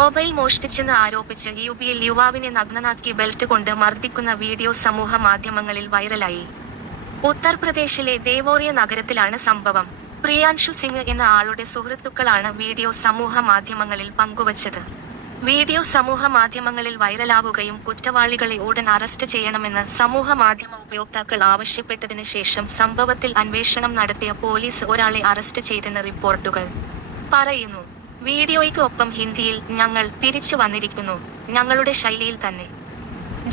Mobile മോഷ്ടിച്ചെന്ന് ആരോപിച്ച് U പിയിൽ യുവാവിനെ നഗ്നനാക്കി ബെൽറ്റ് കൊണ്ട് മർദ്ദിക്കുന്ന വീഡിയോ സമൂഹ മാധ്യമങ്ങളിൽ വൈറലായി. ഉത്തർപ്രദേശിലെ ദേവോറിയ നഗരത്തിലാണ് സംഭവം. പ്രിയാൻഷു സിംഗ് എന്ന ആളുടെ സുഹൃത്തുക്കളാണ് വീഡിയോ സമൂഹ മാധ്യമങ്ങളിൽ പങ്കുവച്ചത്. വീഡിയോ സമൂഹ മാധ്യമങ്ങളിൽ വൈറലാവുകയും കുറ്റവാളികളെ ഉടൻ അറസ്റ്റ് ചെയ്യണമെന്ന് സമൂഹ മാധ്യമ ഉപയോക്താക്കൾ ആവശ്യപ്പെട്ടതിന് ശേഷം സംഭവത്തിൽ അന്വേഷണം നടത്തിയ പോലീസ് ഒരാളെ അറസ്റ്റ് ചെയ്തെന്ന് റിപ്പോർട്ടുകൾ പറയുന്നു. വീഡിയോയ്ക്ക് ഒപ്പം ഹിന്ദിയിൽ ഞങ്ങൾ തിരിച്ചു വന്നിരിക്കുന്നു. ഞങ്ങളുടെ ശൈലിയിൽ തന്നെ.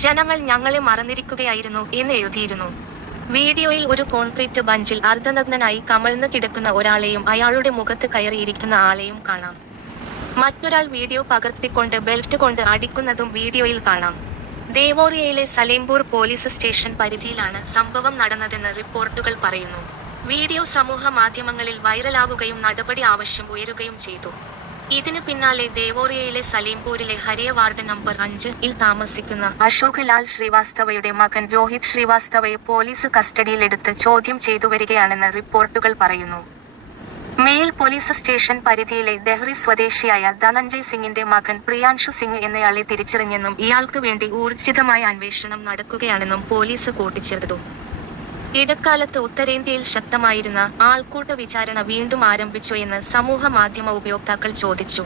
ജനങ്ങൾ ഞങ്ങളെ മറന്നിരിക്കുകയായിരുന്നു എന്ന് എഴുതിയിരുന്നു. വീഡിയോയിൽ ഒരു കോൺക്രീറ്റ് ബഞ്ചിൽ അർദ്ധനഗ്നനായി കമഴ്ന്നു കിടക്കുന്ന ഒരാളെയും അയാളുടെ മുഖത്ത് കയറിയിരിക്കുന്ന ആളെയും കാണാം. മറ്റൊരാൾ വീഡിയോ പകർത്തിക്കൊണ്ട് ബെൽറ്റ് കൊണ്ട് അടിക്കുന്നതും വീഡിയോയിൽ കാണാം. ദേവോറിയയിലെ സലീംപൂർ പോലീസ് സ്റ്റേഷൻ പരിധിയിലാണ് സംഭവം നടന്നതെന്ന് റിപ്പോർട്ടുകൾ പറയുന്നു. വീഡിയോ സമൂഹ മാധ്യമങ്ങളിൽ വൈറലാവുകയും നടപടി ആവശ്യം ഉയരുകയും ചെയ്തു. ഇതിനു പിന്നാലെ ദേവോറിയയിലെ സലീംപൂരിലെ ഹരിയ വാർഡ് നമ്പർ അഞ്ച് ഇൽ താമസിക്കുന്ന അശോക് ലാൽ ശ്രീവാസ്തവയുടെ മകൻ രോഹിത് ശ്രീവാസ്തവയെ പോലീസ് കസ്റ്റഡിയിലെടുത്ത് ചോദ്യം ചെയ്തു വരികയാണെന്ന് റിപ്പോർട്ടുകൾ പറയുന്നു. മേൽ പോലീസ് സ്റ്റേഷൻ പരിധിയിലെ ദെഹ്റി സ്വദേശിയായ ധനഞ്ജയ് സിംഗിന്റെ മകൻ പ്രിയാൻഷു സിംഗ് എന്നയാളെ തിരിച്ചറിഞ്ഞെന്നും ഇയാൾക്ക് വേണ്ടി ഊർജിതമായ അന്വേഷണം നടക്കുകയാണെന്നും പോലീസ് കൂട്ടിച്ചേർത്തു. ഇടക്കാലത്ത് ഉത്തരേന്ത്യയിൽ ശക്തമായിരുന്ന ആൾക്കൂട്ട വിചാരണ വീണ്ടും ആരംഭിച്ചു എന്ന് സമൂഹ മാധ്യമ ഉപയോക്താക്കൾ ചോദിച്ചു.